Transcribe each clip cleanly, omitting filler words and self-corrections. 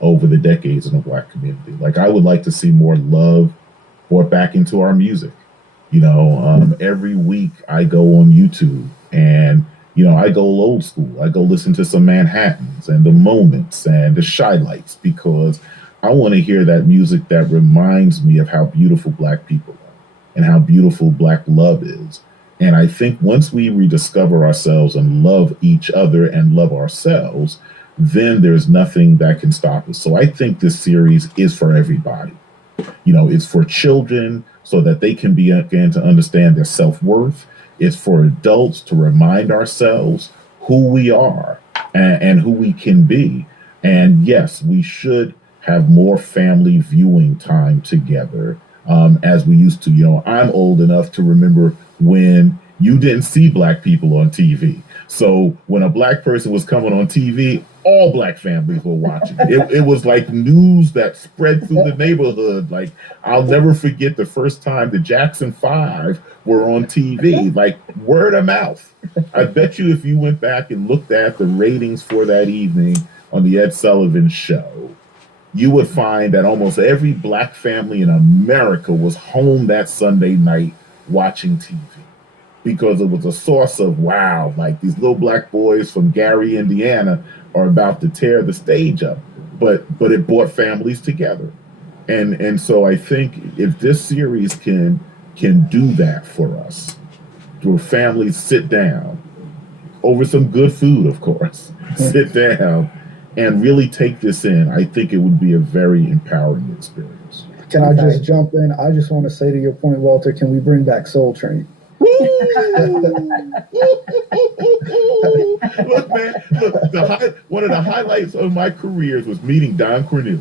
over the decades in the Black community. Like, I would like to see more love brought back into our music. Every week I go on YouTube and I go old school. I go listen to some Manhattans and the Moments and the Shy Lights because I want to hear that music that reminds me of how beautiful Black people are and how beautiful Black love is. And I think once we rediscover ourselves and love each other and love ourselves, then there's nothing that can stop us. So I think this series is for everybody. It's for children so that they can begin to understand their self-worth. It's for adults to remind ourselves who we are and who we can be. And yes, we should have more family viewing time together as we used to. I'm old enough to remember when you didn't see Black people on TV. So when a Black person was coming on TV, all Black families were watching. It was like news that spread through the neighborhood. Like, I'll never forget the first time the Jackson Five were on TV, like word of mouth. I bet you if you went back and looked at the ratings for that evening on the Ed Sullivan Show, you would find that almost every Black family in America was home that Sunday night watching TV because it was a source of wow, like these little Black boys from Gary, Indiana are about to tear the stage up. But it brought families together. And so I think if this series can do that for us, where families sit down over some good food, of course, sit down and really take this in, I think it would be a very empowering experience. Can I just jump in? I just want to say to your point, Walter, can we bring back Soul Train? Look, man, one of the highlights of my careers was meeting Don Cornelius.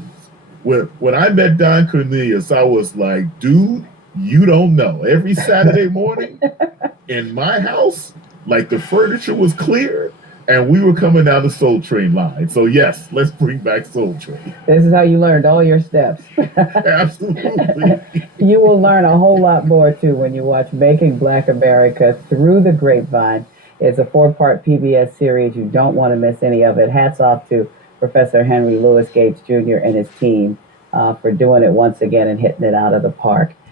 When I met Don Cornelius, I was like, dude, you don't know. Every Saturday morning in my house, like the furniture was cleared and we were coming down the Soul Train line. So yes, let's bring back Soul Train. This is how you learned all your steps. Absolutely. You will learn a whole lot more too when you watch Making Black America Through the Grapevine. It's a 4-part PBS series. You don't want to miss any of it. Hats off to Professor Henry Louis Gates Jr. and his team for doing it once again and hitting it out of the park.